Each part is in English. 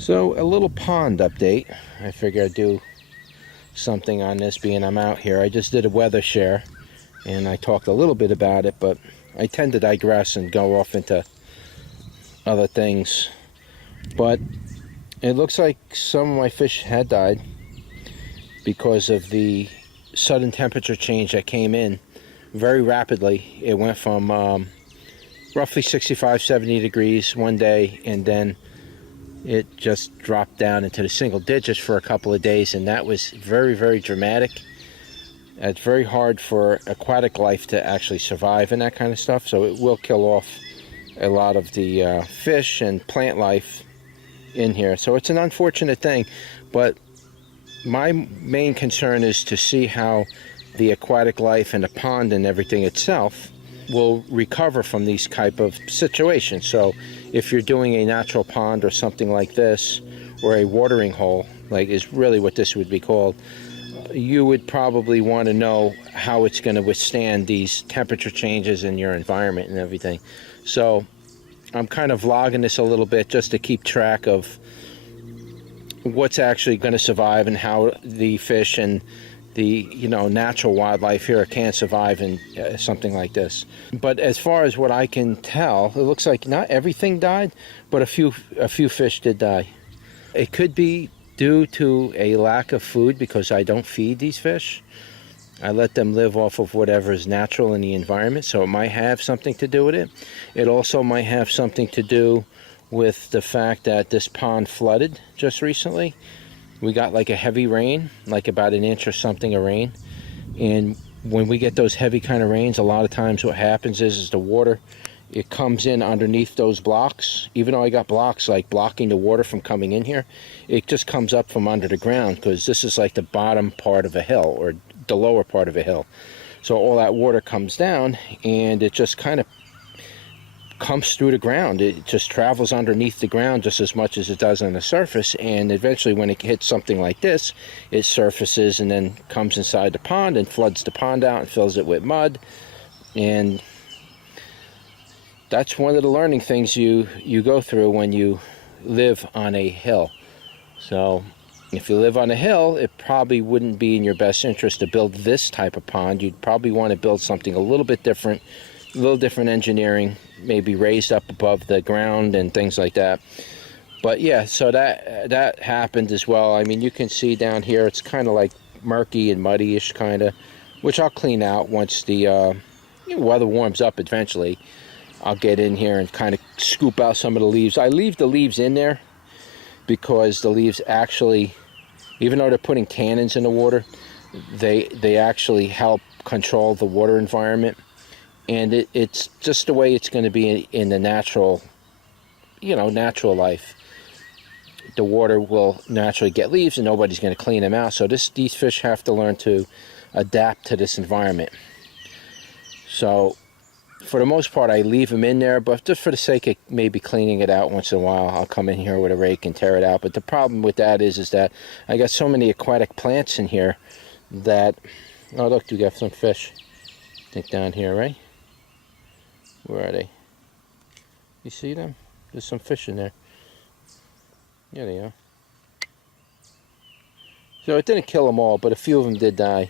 So a little pond update. I figure I'd do something on this being I'm out here. I just did a weather share and I talked a little bit about it, but I tend to digress and go off into other things. But it looks like some of my fish had died because of the sudden temperature change that came in very rapidly. It went from roughly 65-70 degrees one day, and then it just dropped down into the single digits for a couple of days, and that was very, very dramatic. It's very hard for aquatic life to actually survive in that kind of stuff, so it will kill off a lot of the fish and plant life in here. So it's an unfortunate thing, but my main concern is to see how the aquatic life and the pond and everything itself will recover from these type of situations. So if you're doing a natural pond or something like this, or a watering hole, like is really what this would be called, you would probably want to know how it's going to withstand these temperature changes in your environment and everything. So I'm kind of vlogging this a little bit just to keep track of what's actually going to survive and how the fish and the natural wildlife here can survive in something like this. But as far as what I can tell, it looks like not everything died, but a few fish did die. It could be due to a lack of food because I don't feed these fish. I let them live off of whatever is natural in the environment, so it might have something to do with it. It also might have something to do with the fact that this pond flooded just recently. We got like a heavy rain, like about an inch or something of rain. And when we get those heavy kind of rains, a lot of times what happens is the water, it comes in underneath those blocks. Even though I got blocks like blocking the water from coming in here, it just comes up from under the ground because this is like the bottom part of a hill or the lower part of a hill. So all that water comes down and it just kind of comes through the ground. It just travels underneath the ground just as much as it does on the surface, and eventually when it hits something like this, it surfaces and then comes inside the pond and floods the pond out and fills it with mud. And that's one of the learning things you go through when you live on a hill. So if you live on a hill, it probably wouldn't be in your best interest to build this type of pond. You'd probably want to build something a little bit different, a little different engineering, maybe raised up above the ground and things like that. But yeah, so that happened as well. I mean, you can see down here it's kind of like murky and muddy-ish kind of, which I'll clean out once the weather warms up eventually. I'll get in here and kind of scoop out some of the leaves. I leave the leaves in there because the leaves actually, even though they're putting tannins in the water, they actually help control the water environment. And it's just the way it's going to be in the natural, natural life. The water will naturally get leaves and nobody's going to clean them out. So these fish have to learn to adapt to this environment. So for the most part, I leave them in there, but just for the sake of maybe cleaning it out once in a while, I'll come in here with a rake and tear it out. But the problem with that is that I got so many aquatic plants in here that, oh look, you got some fish. I think down here, right? Where are they? You see them? There's some fish in there. Yeah, they are. So it didn't kill them all, but a few of them did die.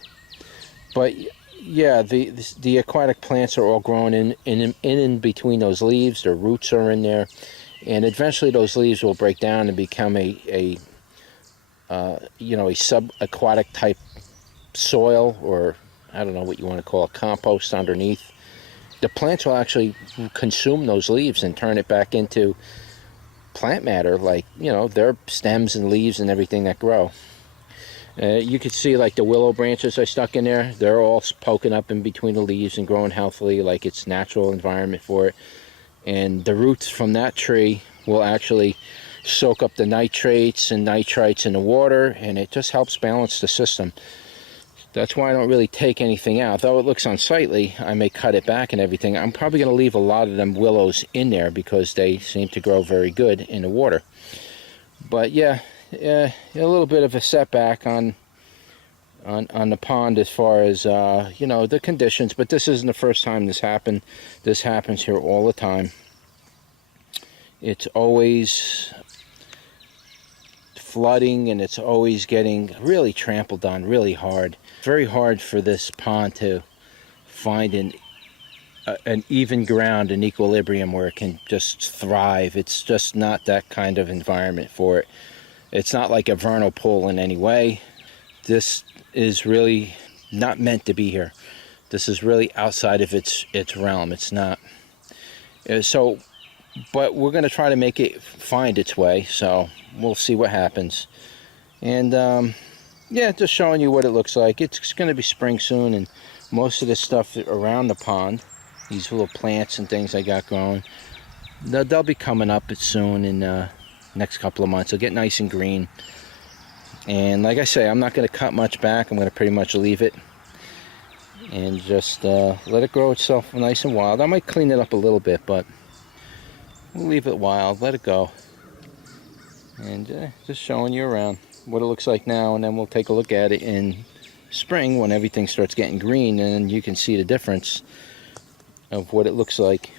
But yeah, the aquatic plants are all growing in between those leaves. Their roots are in there, and eventually those leaves will break down and become a sub-aquatic type soil, or I don't know what you want to call it, compost underneath. The plants will actually consume those leaves and turn it back into plant matter, like, their stems and leaves and everything that grow. You can see like the willow branches I stuck in there, they're all poking up in between the leaves and growing healthily like it's natural environment for it. And the roots from that tree will actually soak up the nitrates and nitrites in the water, and it just helps balance the system. That's why I don't really take anything out. Though it looks unsightly, I may cut it back and everything. I'm probably going to leave a lot of them willows in there because they seem to grow very good in the water. But yeah, a little bit of a setback on the pond as far as, the conditions. But this isn't the first time this happened. This happens here all the time. It's always flooding, and it's always getting really trampled on really hard. Very hard for this pond to find an even ground, an equilibrium where it can just thrive. It's just not that kind of environment for it. It's not like a vernal pool in any way. This is really not meant to be here. This is really outside of its realm. It's not. So, but we're going to try to make it find its way, so we'll see what happens. And yeah, just showing you what it looks like. It's going to be spring soon, and most of the stuff around the pond, these little plants and things I got growing, they'll be coming up soon in next couple of months. They'll get nice and green. And like I say, I'm not going to cut much back. I'm going to pretty much leave it and just let it grow itself nice and wild. I might clean it up a little bit, but we'll leave it wild, let it go. And just showing you around what it looks like now, and then we'll take a look at it in spring when everything starts getting green, and you can see the difference of what it looks like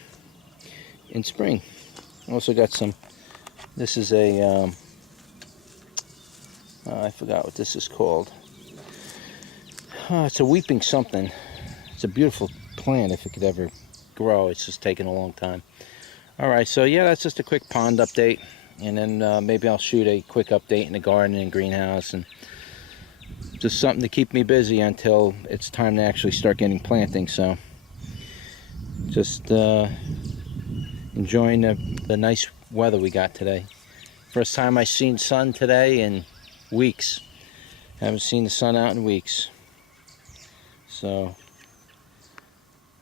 in spring. Also got some, this is a I forgot what this is called. It's a weeping something. It's a beautiful plant if it could ever grow. It's just taking a long time. Alright, so yeah, that's just a quick pond update, and then maybe I'll shoot a quick update in the garden and greenhouse, and just something to keep me busy until it's time to actually start getting planting. So just enjoying the nice weather we got today. First time I've seen sun today in weeks. Haven't seen the sun out in weeks. So,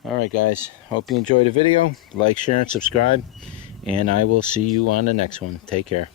alright guys, hope you enjoyed the video. Like, share, and subscribe, and I will see you on the next one. Take care.